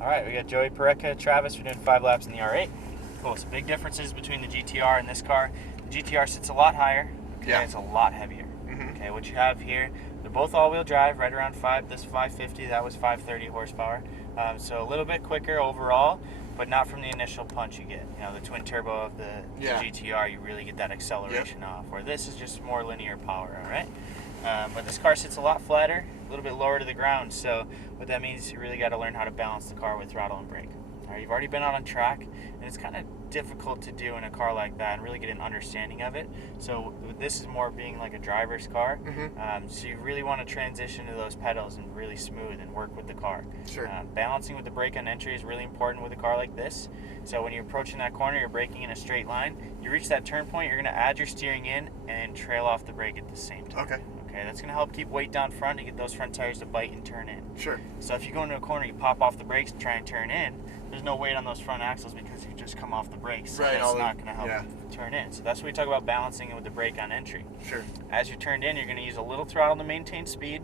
All right, we got Joey, Pareca, Travis. We're doing 5 laps in the R8. Cool. So big differences between the GTR and this car. The GTR sits a lot higher. Okay, yeah. It's a lot heavier. Okay, what you have here, they're both all-wheel drive, right around 550. That was 530 horsepower. So a little bit quicker overall, but not from the initial punch you get. You know, the twin turbo of the GTR, you really get that acceleration off. Where this is just more linear power. All right. But this car sits a lot flatter, a little bit lower to the ground, so what that means is you really got to learn how to balance the car with throttle and brake. All right, you've already been out on track, and it's kind of difficult to do in a car like that and really get an understanding of it. So this is more being like a driver's car, so you really want to transition to those pedals and really smooth and work with the car. Sure. Balancing with the brake on entry is really important with a car like this. So when you're approaching that corner, you're braking in a straight line. You reach that turn point, you're going to add your steering in and trail off the brake at the same time. Okay, that's going to help keep weight down front and get those front tires to bite and turn in. Sure. So if you go into a corner, you pop off the brakes and try and turn in, there's no weight on those front axles because you just come off the brakes. So that's not going to help you turn in. So that's what we talk about balancing with the brake on entry. Sure. As you're turned in, you're going to use a little throttle to maintain speed.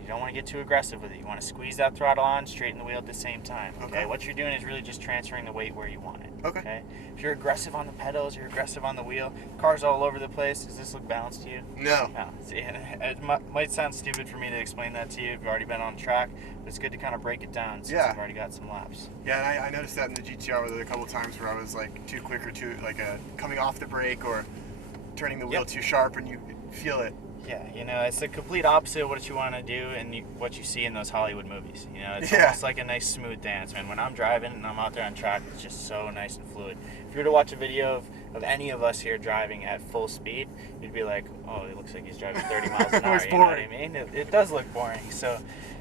You don't want to get too aggressive with it. You want to squeeze that throttle on, straighten the wheel at the same time. Okay. What you're doing is really just transferring the weight where you want it. Okay. If you're aggressive on the pedals, you're aggressive on the wheel, car's all over the place, does this look balanced to you? No. See, it might sound stupid for me to explain that to you if you've already been on track, but it's good to kind of break it down since you've already got some laps. Yeah, and I noticed that in the GTR where there were a couple of times where I was like too quick or too coming off the brake or turning the wheel too sharp, and you feel it. Yeah, you know, it's the complete opposit of what you want to do and what you see in those Hollywood movies. You know, it's almost like a nice smooth dance, man. When I'm driving and I'm out there on track, it's just so nice and fluid. If you were to watch a video of any of us here driving at full speed, you'd be like, oh, it looks like he's driving 30 miles an hour. It's you know what I mean? It does look boring. So,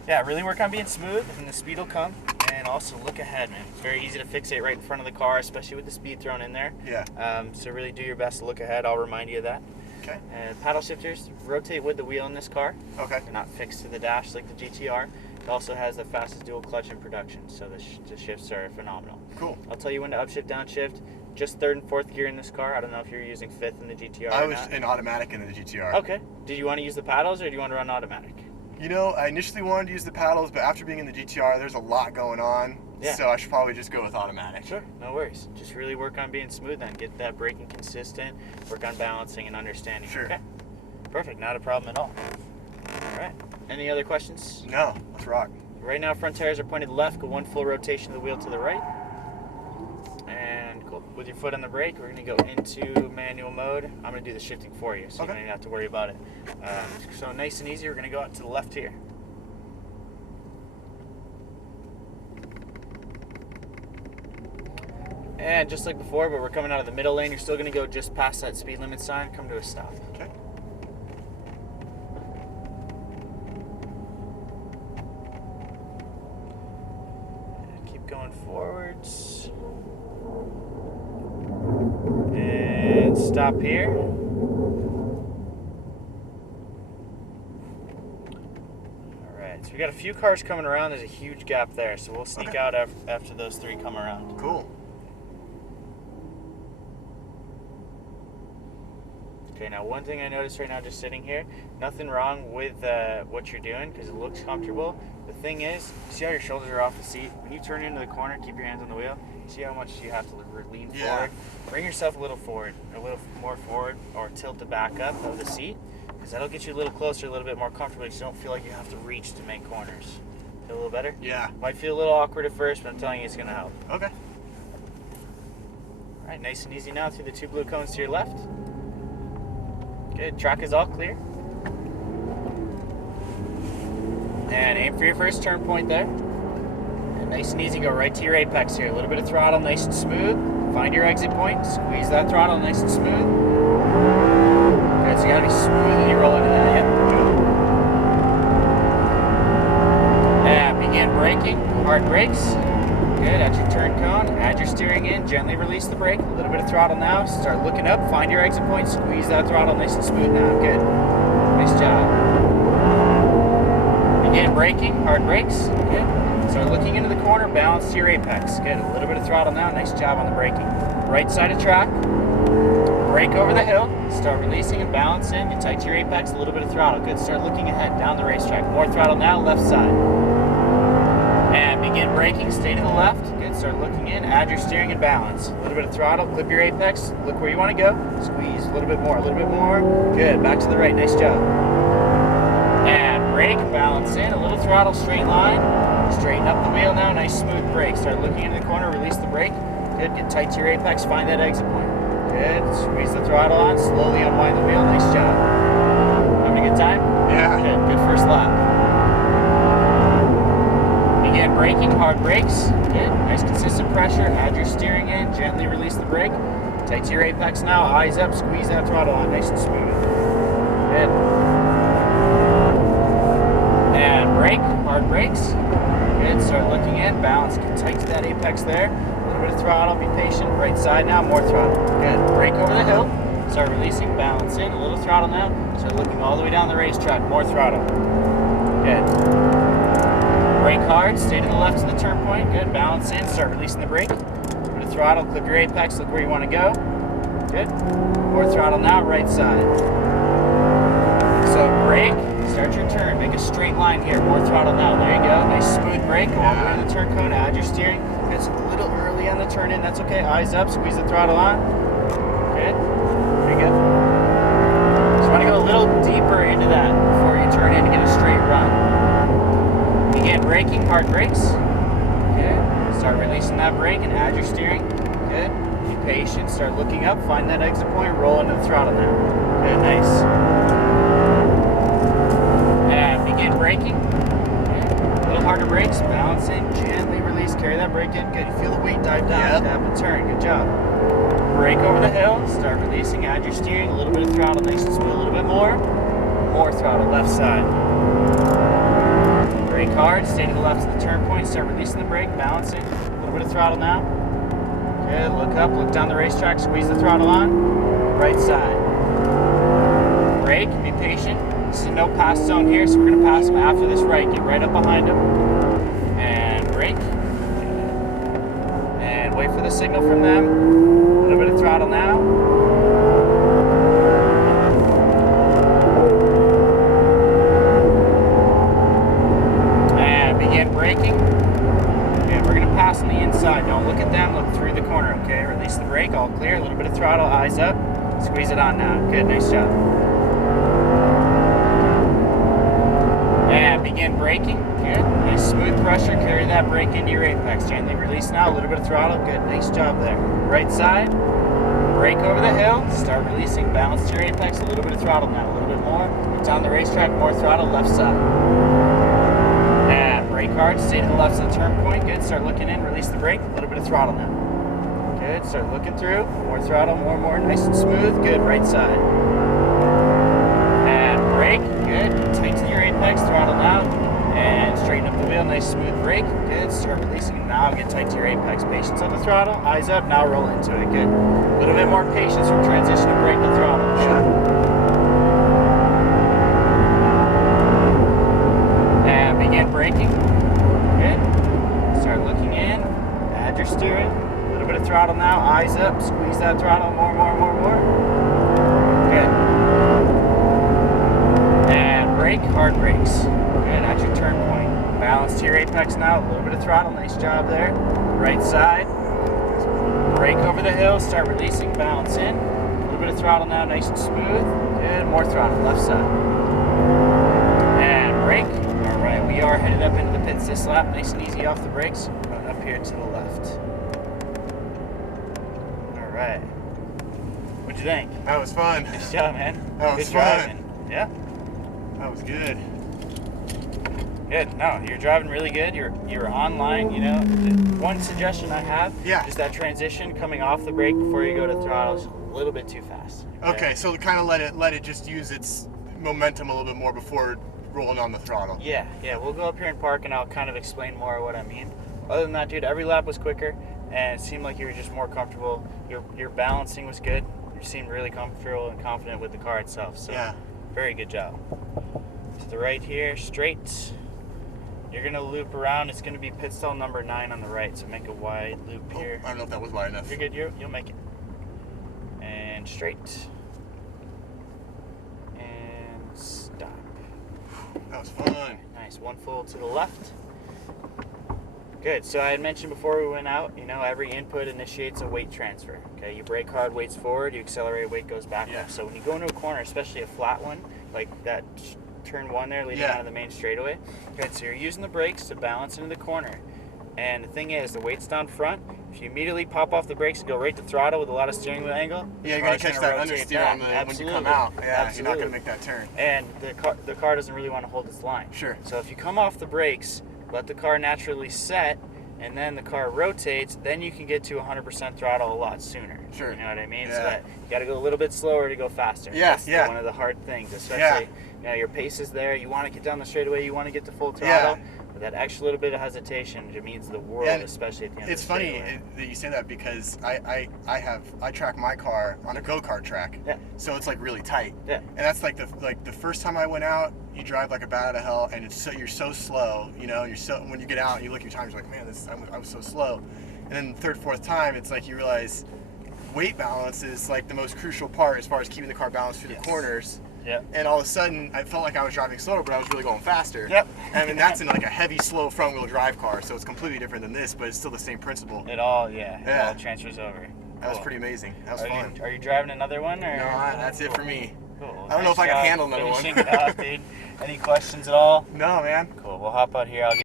yeah, really work on being smooth and the speed will come. And also look ahead, man. It's very easy to fixate right in front of the car, especially with the speed thrown in there. Yeah. So really do your best to look ahead. I'll remind you of that. Okay. And paddle shifters rotate with the wheel in this car. Okay. They're not fixed to the dash like the GTR. It also has the fastest dual clutch in production, so the shifts are phenomenal. Cool. I'll tell you when to upshift, downshift. Just 3rd and 4th gear in this car. I don't know if you're using 5th in the GTR I was in automatic in the GTR. Okay. Did you want to use the paddles or do you want to run automatic? You know, I initially wanted to use the paddles, but after being in the GTR, there's a lot going on. Yeah. So I should probably just go with automatic. Sure, no worries. Just really work on being smooth and get that braking consistent, work on balancing and understanding. Sure. Okay. Perfect, not a problem at all. All right. Any other questions? No, let's rock. Right now, front tires are pointed left. Go 1 full rotation of the wheel to the right. And cool. With your foot on the brake, we're going to go into manual mode. I'm going to do the shifting for you, so you don't even have to worry about it. So nice and easy, we're going to go out to the left here. And just like before, but we're coming out of the middle lane, you're still going to go just past that speed limit sign, come to a stop. Okay. Keep going forwards. And stop here. Alright, so we got a few cars coming around. There's a huge gap there, so we'll sneak out after those 3 come around. Cool. Okay, now one thing I noticed right now just sitting here, nothing wrong with what you're doing because it looks comfortable. The thing is, see how your shoulders are off the seat? When you turn into the corner, keep your hands on the wheel. See how much you have to lean forward? Bring yourself a little forward, a little more forward, or tilt the back up of the seat because that'll get you a little closer, a little bit more comfortable so you don't feel like you have to reach to make corners. Feel a little better? Yeah. Might feel a little awkward at first, but I'm telling you it's going to help. Okay. All right, nice and easy now through the 2 blue cones to your left. Good, track is all clear. And aim for your first turn point there. And nice and easy, go right to your apex here. A little bit of throttle, nice and smooth. Find your exit point, squeeze that throttle, nice and smooth. Good, so you gotta be smooth as you roll into that, And begin braking, hard brakes. Good, at your turn cone, add your steering in, gently release the brake, a little bit of throttle now, start looking up, find your exit point, squeeze that throttle nice and smooth now, good. Nice job. Begin braking, hard brakes, good. Start looking into the corner, balance to your apex, good. A little bit of throttle now, nice job on the braking. Right side of track, brake over the hill, start releasing and balancing, and tight to your apex, a little bit of throttle, good. Start looking ahead, down the racetrack, more throttle now, left side. And begin braking, stay to the left. Good, start looking in, add your steering and balance. A little bit of throttle, clip your apex, look where you want to go. Squeeze, a little bit more, a little bit more. Good, back to the right, nice job. And brake, balance in, a little throttle, straight line. Straighten up the wheel now, nice smooth brake. Start looking into the corner, release the brake. Good, get tight to your apex, find that exit point. Good, squeeze the throttle on, slowly unwind the wheel, nice job. Having a good time? Yeah. Good first lap. Begin braking, hard brakes. Good, nice consistent pressure, add your steering in, gently release the brake. Tight to your apex now, eyes up, squeeze that throttle on, nice and smooth. Good. And brake, hard brakes. Good, start looking in, balance, get tight to that apex there. A little bit of throttle, be patient. Right side now, more throttle. Good, brake over the hill. Start releasing, balance in, a little throttle now. Start looking all the way down the racetrack, more throttle. Good. Brake hard, stay to the left to the turn point. Good, balance in, start releasing the brake. A little bit of throttle, clip your apex, look where you want to go. Good. More throttle now, right side. So brake, start your turn, make a straight line here, more throttle now, there you go, nice smooth brake, all the way to the turn cone, add your steering. It's a little early on the turn in, that's okay, eyes up, squeeze the throttle on. Good, pretty good. Just want to go a little deeper into that before you turn in to get a straight run. Begin braking, hard brakes. Good, start releasing that brake and add your steering. Good, be patient, start looking up, find that exit point, roll into the throttle now. Good, nice. And begin braking. Good. A little harder brakes, balance in, gently release, carry that brake in. Good, you feel the weight dive down, tap and turn, good job. Brake over the hill, start releasing, add your steering, a little bit of throttle, nice and smooth, a little bit more. More throttle, left side. Brake hard, stay to the left to the turn point, start releasing the brake, balancing, a little bit of throttle now. Good, look up, look down the racetrack, squeeze the throttle on. Right side. Brake, be patient. This is a no pass zone here, so we're going to pass them after this right. Get right up behind them. And brake. And wait for the signal from them. A little bit of throttle now. And begin braking. And we're going to pass on the inside. Don't look at them, look through the corner, okay? Release the brake, all clear. A little bit of throttle, eyes up. Squeeze it on now. Good, nice job. And begin braking. Good. Nice smooth pressure. Carry that brake into your apex. Gently release now. A little bit of throttle. Good. Nice job there. Right side. Brake over the hill. Start releasing. Balance to your apex. A little bit of throttle now. A little bit more. It's on the racetrack. More throttle. Left side. And brake hard. Stay to the left of the turn point. Good. Start looking in. Release the brake. A little bit of throttle now. Good. Start looking through. More throttle. More. Nice and smooth. Good. Right side. And brake. Good. Tight to your apex. Throttle now. And straighten up the wheel. Nice smooth brake. Good. Start releasing. Now get tight to your apex. Patience on the throttle. Eyes up. Now roll into it. Good. A little bit more patience from transition of brake to throttle. And begin braking. Good. Start looking in. Add your steering. A little bit of throttle now. Eyes up. Squeeze that throttle. More. Good. And brake. Hard brakes. Good. At your turn point. Balance to your apex now. A little bit of throttle. Nice job there. Right side. Brake over the hill. Start releasing. Balance in. A little bit of throttle now. Nice and smooth. Good. More throttle. Left side. And brake. All right. We are headed up into the pits this lap. Nice and easy off the brakes. Up here to the left. All right. What'd you think? That was fun. Nice job, man. That was good fun. driving. Yeah. That was good. Good. No, you're driving really good. You're online. You know, one suggestion I have is that transition coming off the brake before you go to throttle is a little bit too fast. Okay, so kind of let it just use its momentum a little bit more before rolling on the throttle. Yeah. We'll go up here and park, and I'll kind of explain more what I mean. Other than that, dude, every lap was quicker, and it seemed like you were just more comfortable. Your balancing was good. You seemed really comfortable and confident with the car itself. So yeah, very good job. To the right here, straight. You're gonna loop around. It's gonna be pit stall number 9 on the right. So make a wide loop here. I don't know if that was wide enough. You're good. You'll make it. And straight. And stop. That was fun. Nice. One full to the left. Good. So I had mentioned before we went out, you know, every input initiates a weight transfer. Okay, you brake hard, weight's forward. You accelerate, weight goes backwards. Yeah. So when you go into a corner, especially a flat one, like that turn 1 there leading out of the main straightaway, okay, so you're using the brakes to balance into the corner. And the thing is, the weight's down front. If you immediately pop off the brakes and go right to throttle with a lot of steering wheel angle, yeah, you're gonna catch that understeer on when you come out. Yeah, Absolutely. you're not gonna make that turn. And the car doesn't really want to hold its line. Sure. So if you come off the brakes, let the car naturally set, and then the car rotates, then you can get to 100% throttle a lot sooner. Sure. You know what I mean? Yeah. So that you got to go a little bit slower to go faster. Yeah, That's yeah. one of the hard things, especially you know, your pace is there. You want to get down the straightaway. You want to get to full throttle. Yeah. But that extra little bit of hesitation, it means the world, And especially at the end it's of the funny straightaway. that you say that because I track my car on a go-kart track. Yeah. So it's like really tight. Yeah. And that's like the first time I went out, you drive like a bat out of hell, and you're so slow, you know. When you get out, and you look at your times, you're like, man, I was so slow. And then the third, fourth time, it's like you realize weight balance is like the most crucial part as far as keeping the car balanced through the corners. Yep. And all of a sudden, I felt like I was driving slower, but I was really going faster. Yep. I mean, that's in like a heavy, slow front-wheel drive car, so it's completely different than this, but it's still the same principle. It all transfers over. That was pretty amazing. That was fun. Are you driving another one? Or? No, that's it for me. Cool. I don't know if I can handle another one. Finishing it off, dude. Any questions at all? No, man. Cool. We'll hop out here. I'll